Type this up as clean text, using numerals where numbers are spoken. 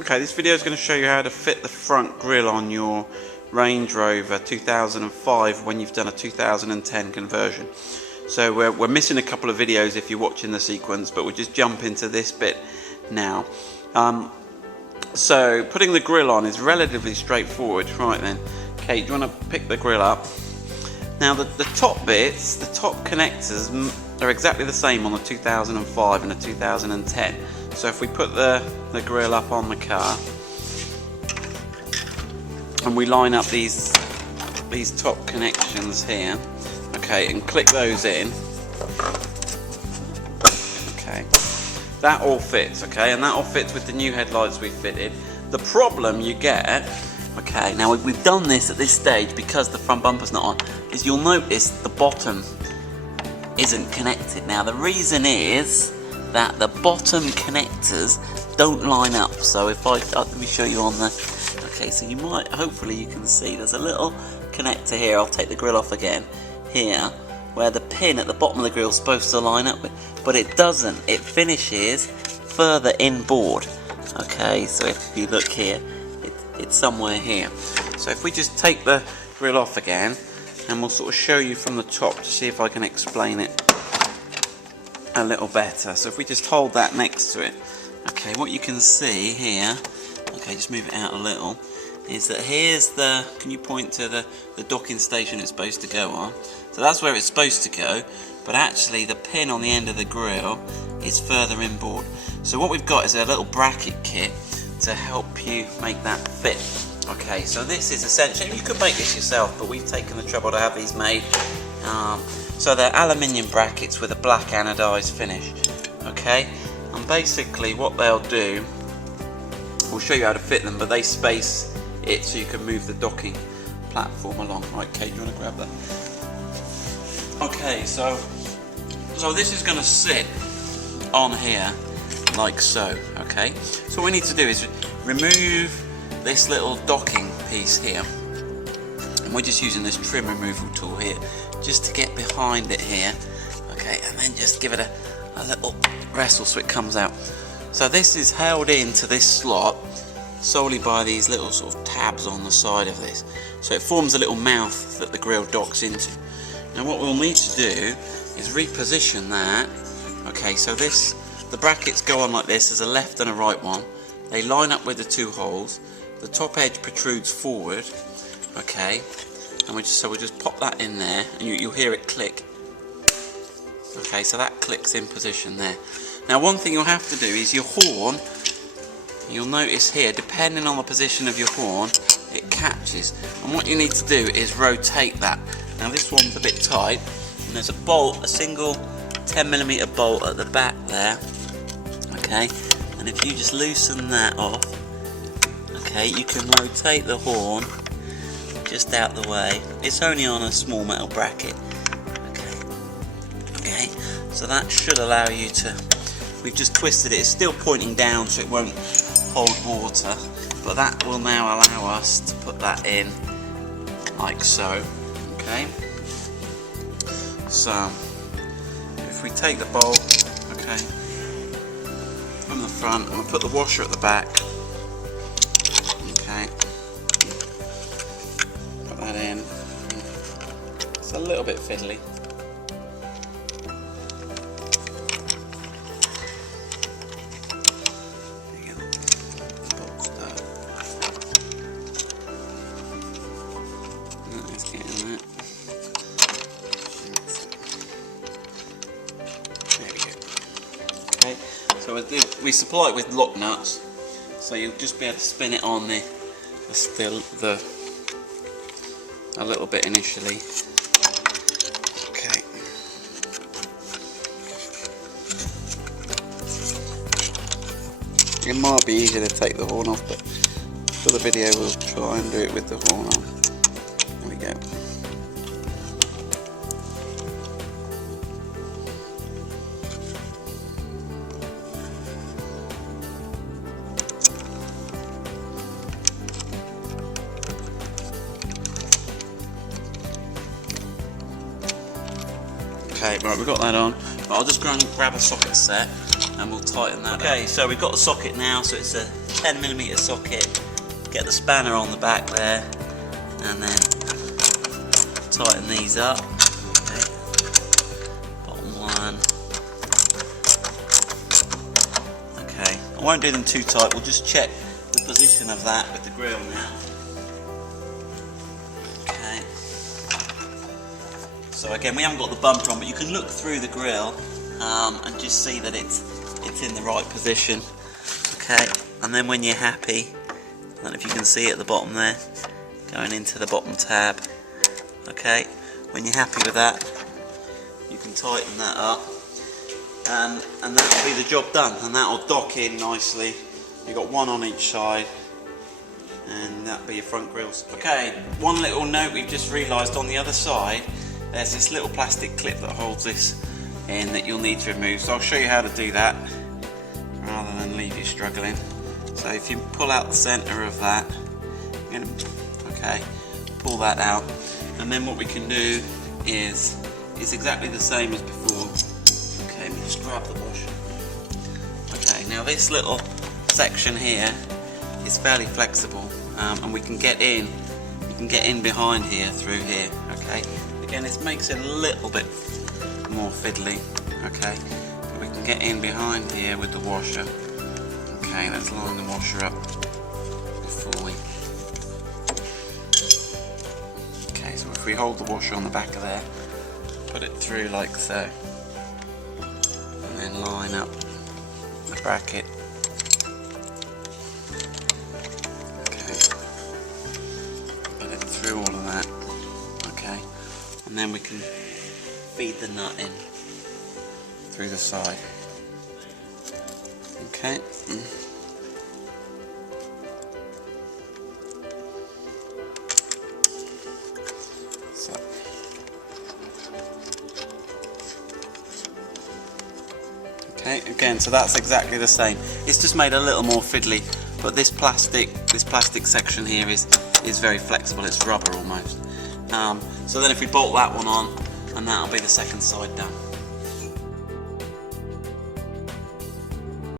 Okay, this video is going to show you how to fit the front grille on your Range Rover 2005 when you've done a 2010 conversion. So we're missing a couple of videos if you're watching the sequence, but we'll just jump into this bit now. So putting the grille on is relatively straightforward. Right then, Kate, do you want to pick the grille up? Now the top bits, the top connectors are exactly the same on the 2005 and the 2010. So if we put the grille up on the car and we line up these top connections here, okay, and click those in, okay, that all fits, okay, and that all fits with the new headlights we fitted. The problem you get, okay, now we've done this at this stage because the front bumper's not on, is you'll notice the bottom isn't connected. Now the reason is that the bottom connectors don't line up. So if let me show you on the, okay, so you might, hopefully you can see there's a little connector here. I'll take the grille off again here, where the pin at the bottom of the grille is supposed to line up with, but it doesn't. It finishes further inboard. Okay, so if you look here, it's somewhere here. So if we just take the grille off again, and we'll sort of show you from the top to see if I can explain it a little better. So if we just hold that next to it, okay, what you can see here, okay, just move it out a little, is that here's the, can you point to the docking station it's supposed to go on? So that's where it's supposed to go, but actually the pin on the end of the grille is further inboard. So what we've got is a little bracket kit to help you make that fit. Okay, so this is essentially, you could make this yourself, but we've taken the trouble to have these made. So they're aluminium brackets with a black anodized finish. Okay, and basically what they'll do, we'll show you how to fit them, but they space it so you can move the docking platform along. Right, Kate, do you want to grab that? Okay, so this is going to sit on here like so. Okay, so what we need to do is remove this little docking piece here, and we're just using this trim removal tool here just to get behind it here, okay, and then just give it a little wrestle so it comes out. So this is held into this slot solely by these little sort of tabs on the side of this, so it forms a little mouth that the grille docks into. Now what we'll need to do is reposition that. Okay, so the brackets go on like this. There's a left and a right one. They line up with the two holes. The top edge protrudes forward, okay, and we'll just pop that in there, and you'll hear it click. Okay, so that clicks in position there. Now one thing you'll have to do is your horn, you'll notice here, depending on the position of your horn, it catches, and what you need to do is rotate that. Now this one's a bit tight, and there's a bolt, a single 10mm bolt at the back there, okay, and if you just loosen that off, okay, you can rotate the horn just out the way. It's only on a small metal bracket. Okay, so that should allow you to, we've just twisted it, it's still pointing down so it won't hold water, but that will now allow us to put that in like so. Okay, so if we take the bolt, okay, from the front, and we'll put the washer at the back. Okay, put that in. It's a little bit fiddly. There you go. Bolt's done. Let's get in that. There we go. Okay, so we supply it with lock nuts. So you'll just be able to spin it on a little bit initially. Okay. It might be easier to take the horn off, but for the video we'll try and do it with the horn on. There we go. Okay, right, we've got that on. I'll just go and grab a socket set and we'll tighten that. Okay, so we've got the socket now, so it's a 10mm socket. Get the spanner on the back there, and then tighten these up. Okay. Bottom one. Okay, I won't do them too tight, we'll just check the position of that with the grille now. Okay. So again, we haven't got the bumper on, but you can look through the grille and just see that it's in the right position. Okay, and then when you're happy, I don't know if you can see it at the bottom there, going into the bottom tab. Okay, when you're happy with that, you can tighten that up, and that'll be the job done, and that'll dock in nicely. You've got one on each side, and that'll be your front grills. Okay, one little note we've just realised on the other side, there's this little plastic clip that holds this in that you'll need to remove, so I'll show you how to do that rather than leave you struggling. So if you pull out the centre of that, okay, pull that out, and then what we can do is exactly the same as before. Okay, we just grab the washer. Okay, now this little section here is fairly flexible, and we can get in. You can get in behind here through here. Okay, again, this makes it a little bit more fiddly. Okay, but we can get in behind here with the washer. Okay, let's line the washer up before we. Okay, so if we hold the washer on the back of there, put it through like so, and then line up the bracket. Okay, put it through all of that. Okay, and then we can feed the nut in through the side. Okay. So. Okay, again, so that's exactly the same. It's just made a little more fiddly, but this plastic section here is very flexible. It's rubber almost. So then if we bolt that one on, and that'll be the second side done.